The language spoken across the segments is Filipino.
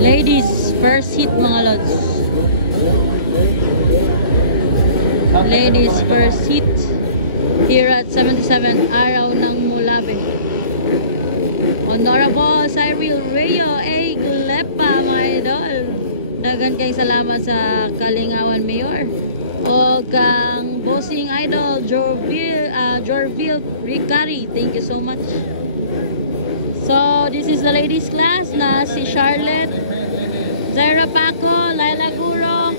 Ladies first hit mga lods. Ladies first hit here at 77 Araw ng Mulabe. Honorable Cyril Rayo A. Glepa mga idol. Dagan kayong salamat sa Kalingawan Mayor. O kang bossing idol Jorville Ricari. Thank you so much. So this is the ladies class na si Charlotte, Zaira Paco, Laila Guro,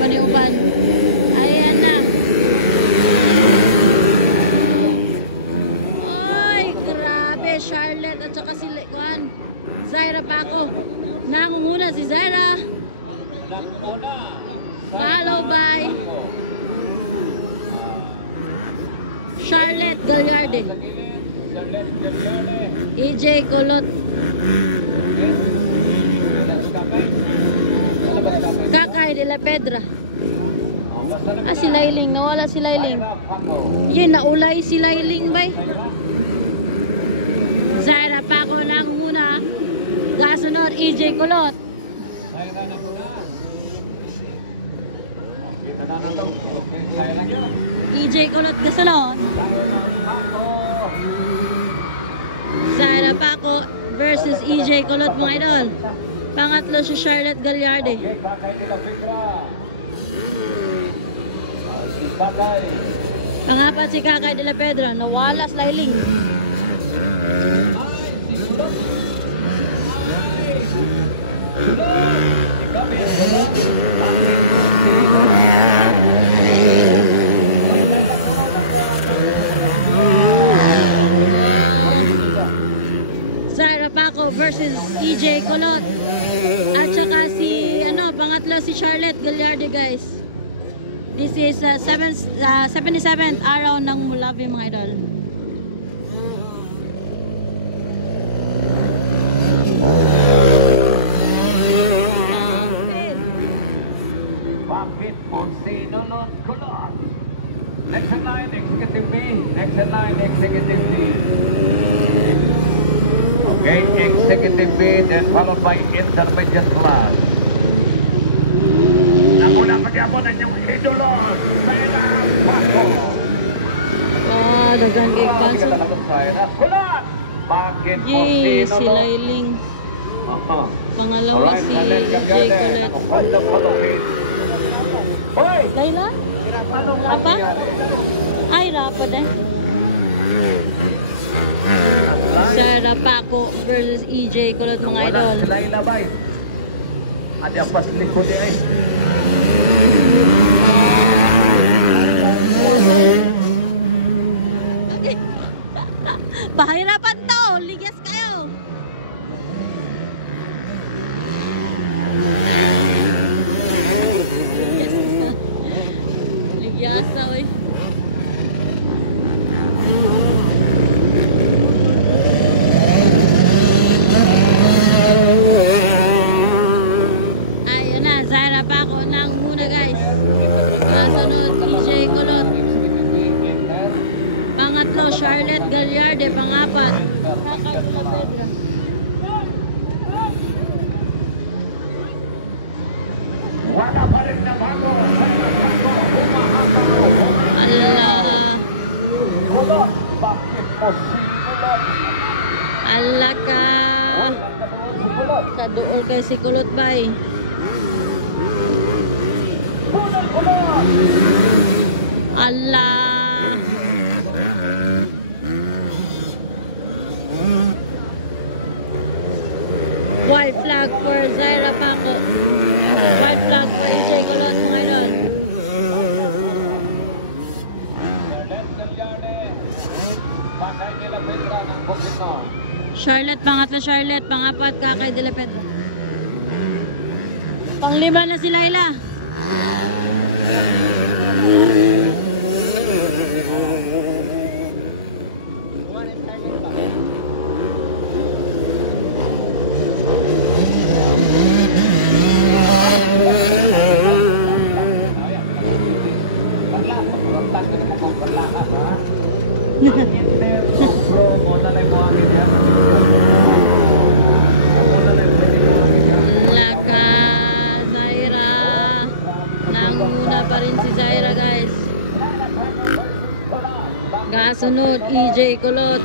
Paniuban. Ayan na. Ay, grabe Charlotte at saka si Zaira Paco. Nangunguna si Zaira. Follow by Charlotte Gallarde, EJ Kulot, Kakay de la Pedra. Si Lailing, nawala si Lailing. Yan, naulay si Lailing bay. Zaira Paco nangunguna. Gasunod EJ Kulot. EJ Kulot gasunod. Zaira Paco versus EJ Kulot mga idol. Pangatlo si Charlotte Gallarde. Pangapat si Kakay de la Pedra. Nawala si Lailing. Zaira Paco versus EJ Kulot. At saka si pangatlo si Charlotte Gallarde guys. This is 77th araw ng Mulabe mga idol. Bakit po sinunod Kulot? Next in line, Executive B. Next in line, Executive B. Okay, Executive B, then followed by Intermediate class. Nakuna pagyapon ang inyong idolo, Zaira Paco. Dagan kay Kanso. Kulot! Bakit po Si sinunod? Lailing. Pangalawa si EJ Kulot. Hoy! Laila? Rapa? Ay, Rapa din. Zaira Paco versus EJ Kulot mga idol. Sila ilabay. Ada pas likod eh. Pahirapan to! Ligas kayo! Ligas na oy. Ayun na, Zaira Paco nang muna guys. Kasunod, EJ Kulot. Pangatlo, Charlotte Gallarde. Pangapat, Kakay de la Pedra. Wala pa rin na bago. Allah. Kulot, bakit po sinulot? Allah ka. Kaduol kay si Kulot bay. Kulot! Allah. White flag for Zaira Paco. White flag for EJ Kulot mga idol. Charlotte, pangatlo Charlotte, pangapat Kakay de la Pedra. Panglima na si Laila. Promo na lang mo akin yan. Ako na lang pwede mo Sunod, EJ Kulot.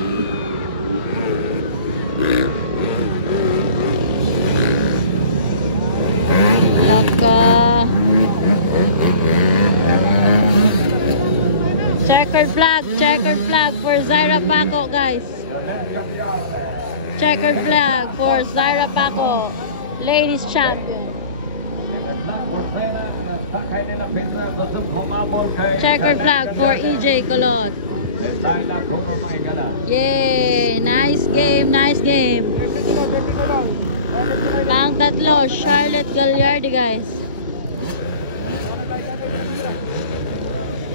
Laka. Checkered flag for Zaira Paco, guys. Checkered flag for Zaira Paco, ladies champion. Checkered flag for EJ Kulot. Yay! Nice game, nice game. Pang tatlo, Charlotte Gallardi, guys.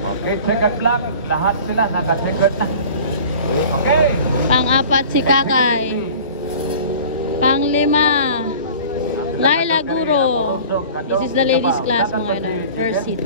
Okay, checkered flag. Lahat sila naka-checkered na. Okay. Pang-apat si Kakay. Pang-lima, Laila Guro. This is the ladies class, mga ina. First seat.